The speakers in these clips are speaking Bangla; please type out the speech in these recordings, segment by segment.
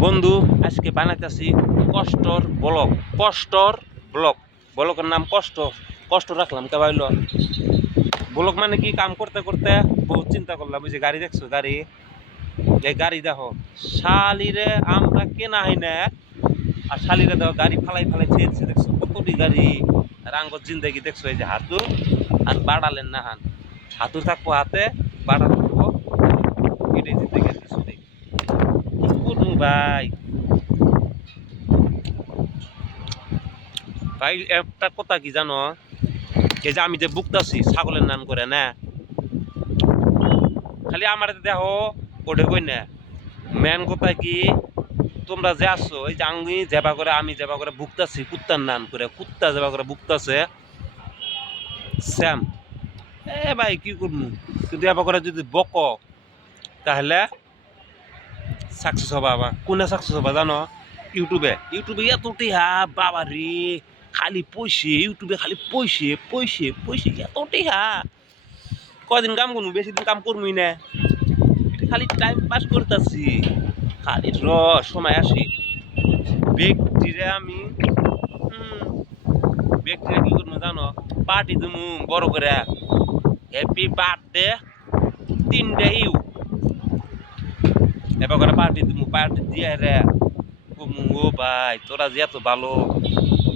বন্ধু আজকে বানাইতেছি কষ্টর ব্লগ। কষ্টর ব্লগ, ব্লগের নাম কষ্ট। কষ্ট রাখলাম কে ভাইল। ব্লগ মানে কি, কাম করতে করতে বহুত চিন্তা করলাম। ওই যে গাড়ি দেখছো, গাড়ি, এই গাড়ি দেখো, শালিরে আমরা কেনা হয় না, আর শালিরে দেখো গাড়ি ফালাই ফালাই ছেড়েছে, দেখছো কতটি গাড়ি। রাঙ্গর জিন্দেগি দেখছো, এই যে হাতুর আর বাড়ালেন না হান, হাতুর থাকবো হাতে, বাড়া থাকবো, এটাই জিন্দেগি আর কিছু নেই। কি করবো ভাই, ভাই একটা কথা কি জানো, এই যে আমি যে বুকতাছি ছাগলের নাম করে না, খালি আমার দেখো ওটা কই না, মেন কথা কি, তোমরা যে আসছো, এই যে আমি যেবা করে বুকতাছি কুত্তার নাম করে, কুত্তা যেবা করে বুকতাছে স্যাম। ভাই কি করবো, কিন্তু এবার করে যদি বক তাহলে সাকসেস হবা। আবার কোনে সাকসেস হবা জানো, ইউটিউবে। ইউটিউবে এত টিহা বাবা রে, খালি পয়সে, ইউটিউবে খালি পয়সে পয়সে পয়সে, এত টিহা। কদিন কাম করবো, বেশি দিন কাম করবই না, খালি টাইম পাস করতেছি, খালি সময় আসি। ব্যক্তিরে আমি ব্যক্তিরে কি করবো জানো, পার্টি দিমু বড় করে, হ্যাপি বার্থডে 3 ইউ, এবার করে পার্টি দিমু, পার্টি দিয়ে রে কমু, ও ভাই তোরা যে এত ভালো,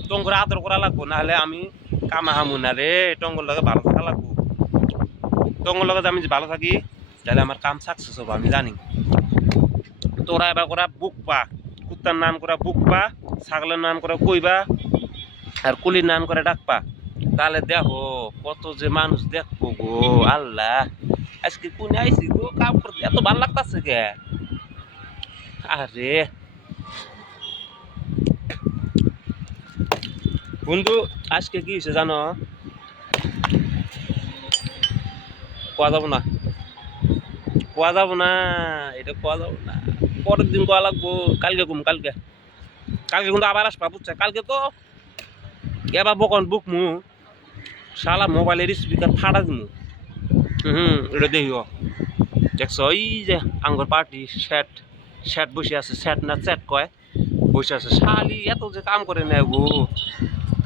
টঙ্গর আদর করা লাগবো, নাহলে আমি কামা হামু না রে। টঙ্গর লগে ভালো থাকা লাগবো, টঙ্গর লগে আমি যে ভালো থাকি তাহলে আমার কাম সাকসেস হবো, আমি জানি। তোরা এবার করা বুক পা, কুত্তার নাম করে বুক পা, ছাগলের নাম করে কইবা, আর কুলির নাম করে ডাকপা, তাহলে দেখো কত যে মানুষ দেখবো গো। আল্লাহ, আজকে কোনে আইসি গো কাম করতে, এত ভাল লাগতাছে কে। আরে বন্ধু আজকে কি হয়েছে জানো, কোয়া যাবো না, কোয়া যাবো না, এটা কোয়া যাবো না, পরের দিন কোয়া লাগবো, কালকে কম, কালকে। কালকে কিন্তু আবার আসবা বুঝছে, কালকে তো এবার বকন বুক মু, শালা মোবাইলের স্পিকার ফাটা দিমু। এটা দেখিও, দেখছো ওই যে আঙ্গর পার্টি শ্যাট, শ্যাট বসে আছে, শ্যাট না চ্যাট কয়, বসে আছে। শালি এত যে কাম করে নেয় গো,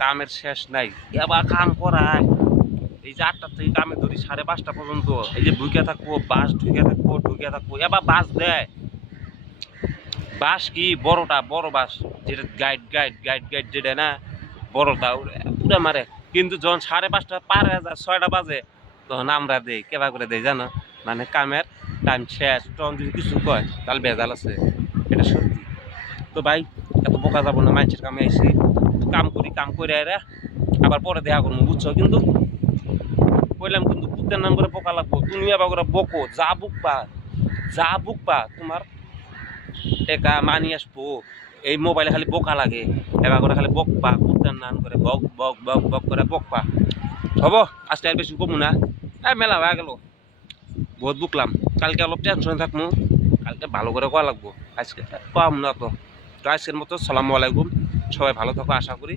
কামের শেষ নাই, এবার কাম করায়। এই যে 8টা থেকে কামে ধরি 5:30 পর্যন্ত, এই যে ঢুকে থাকবো, বাস ঢুকে থাকবো, ঢুকে থাকবো, এবার বাস দেয়। বাস কি বড়টা, বড় বাস, যেটা গাইড গাইড গাইড গাইড যেটা না, বড়টা পুরা মারে। কিন্তু যখন 5:30 পার হয়ে যায়, 6টা বাজে, তখন আমরা দেই কেবা করে দেই জানো, মানে কামের টাইম শেষ। তখন যদি কিছু কয় তাহলে ভেজাল আছে, এটা সত্যি। তো ভাই এত বোকা যাবো না, মানুষের কামে আইসি, কাম করি, কাম করে আবার পরে দেখা করবো বুঝছো। কিন্তু কইলাম কিন্তু কুত্তের নাম করে বোকা লাগবো, তুমি আবার করে বকো, যা বুকবা তোমার টেকা মানি আসবো। এই মোবাইলে খালি বোকা লাগে, এবার করে খালি বকবা, কুত্তার নাম করে বক বক বক বক করে বকবা। হব, আজকে আর বেশি কমু না, মেলা হয়ে গেল, বহুত বুকলাম। কালকে অলপ টেনশন থাকবো, কালকে ভালো করে কোয়া লাগবো, আজকে কম না তো। তো আজকের মতো সালামু আলাইকুম, সবাই ভালো থাকো আশা করি।